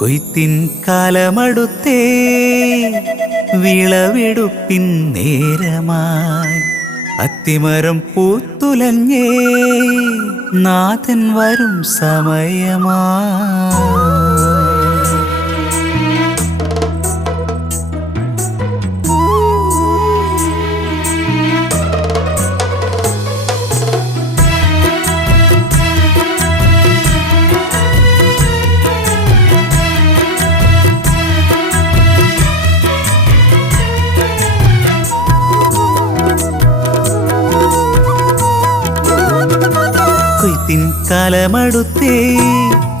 കൊയ്ത്തിൻ കാലമടുത്തേ വിളവെടുപ്പിൻ നേരമായി അത്തിമരം പൂത്തുലഞ്ഞേ നാഥൻ വരും സമയമായി. കൊയ്ത്തിൻ കാലമടുത്തേ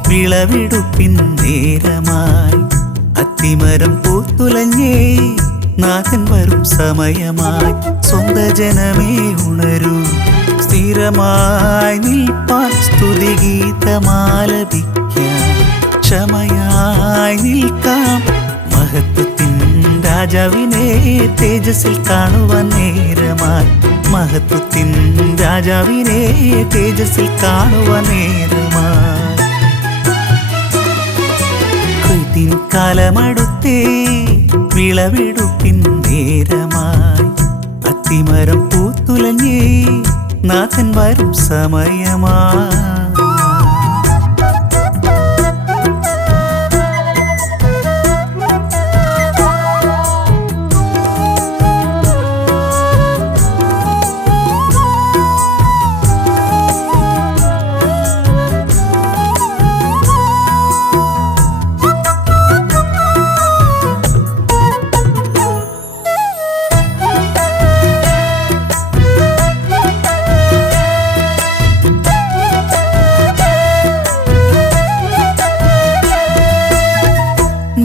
വിളവെടുപ്പിൻ നേരമായി അത്തിമരം പൂത്തുലഞ്ഞേ നാഥൻ വരും സമയമായി. സ്വന്ത ജനമേ ഉണരൂ, സ്ഥിരമായി നിൽപ്പാൻ സ്തുതിഗീതമാലപിക്കാം. ക്ഷമയായി നിൽക്കാം, മഹത്വത്തിൻ രാജാവിനെ തേജസ്സിൽ കാണുവാൻ നേരമായി. മഹത്വത്തിൻ രാജാവിനെ തേജസ്സിൽ കാണുവാൻ നേരമായി. കൊയ്ത്തിൻ കാലമടുത്തേ വിളവെടുപ്പിൻ നേരമായി അത്തിമരം പൂത്തുലഞ്ഞേ നാഥൻ വരും സമയമായി.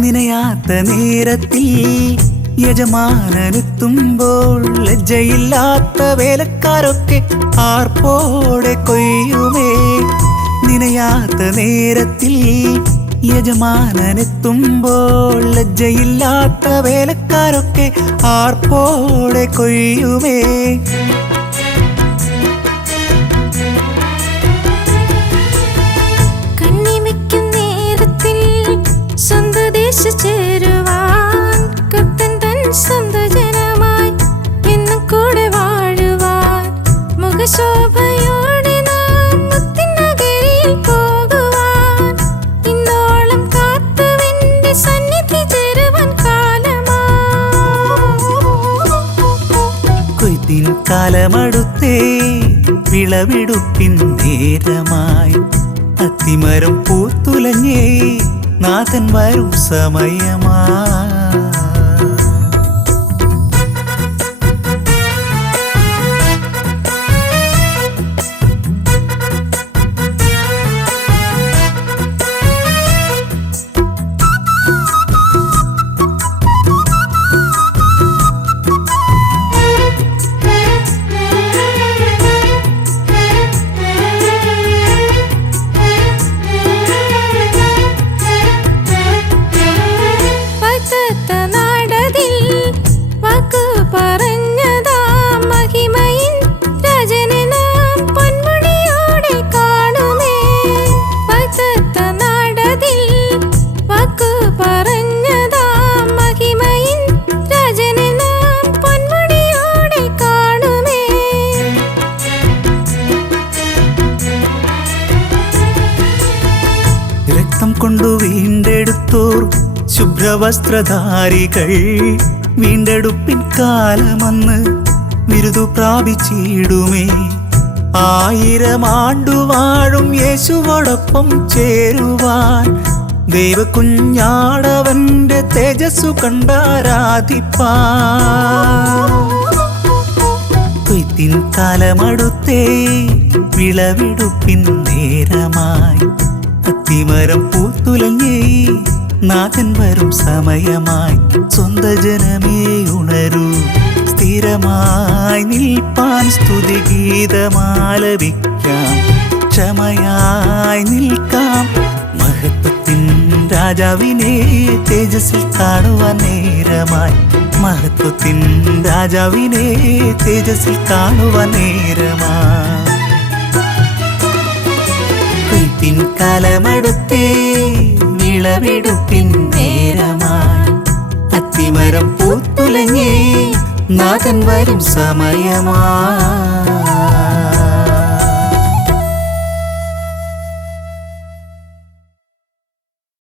നിനയാത്ത നേരത്തിൽ യജമാനനെത്തുമ്പോൾ ലജ്ജയില്ലാത്ത വേലക്കാരൊക്കെ ആർപ്പോടെ കൊയ്യുമേ. നിനയാത്ത നേരത്തിൽ യജമാനനെത്തുമ്പോൾ ലജ്ജയില്ലാത്ത വേലക്കാരൊക്കെ ആർപ്പോടെ കൊയ്യുമേ. ചേരുവാൻ കർത്തൻ തൻ സ്വന്ത ജനമായി എന്നും കൂടെ വാഴുവാൻ മുഖശോഭയോടെ നാം മുത്തിൻ നഗരിയിൽ പോകുവാൻ ഇന്നോളം കാത്തുവെന്റെ സന്നിധി ചേരുവാൻ കാലമായി. കൊയ്ത്തിൻ കാലമടുത്തേ വിളവെടുപ്പിൻ നേരമായി അത്തിമരം പൂത്തുലഞ്ഞേ നാഥൻ വരും സമയമായി. രക്തം കൊണ്ടു വീണ്ടെടുത്തോർ ശുഭ്രവസ്ത്രധാരികൾ വീണ്ടെടുപ്പിൻ കാലമെന്ന് വിരുദു പ്രാപിച്ചിടുമേ. 1000 ആണ്ടു വാഴും യേശുവോടൊപ്പം ചേരുവാൻ ദൈവകുഞ്ഞാടവന്റെ തേജസ്സു കണ്ടാരാധിപ്പാൻ. കൊയ്ത്തിൻ കാലമടുത്തേ വിളവെടുപ്പിൻ നേരമായി അത്തിമരം പൂത്തുലഞ്ഞേ നാഥൻ വരും സമയമായി. സ്വന്ത ജനമേ ഉണരൂ, സ്ഥിരമായി നിൽപ്പാൻ സ്തുതിഗീതമാലപിക്കാം. ക്ഷമയായി നിൽക്കാം, മഹത്വത്തിൻ രാജാവിനെ തേജസ്സിൽ കാണുവാൻ നേരമായി. മഹത്വത്തിൻ രാജാവിനെ തേജസ്സിൽ കാണുവാൻ നേരമായി. കൊയ്ത്തിൻ കാലമടുത്തേ വിളവെടുപ്പിൻ നേരമായി അത്തിമരം പൂത്തുലഞ്ഞേ നാഥൻ വരും സമയമായി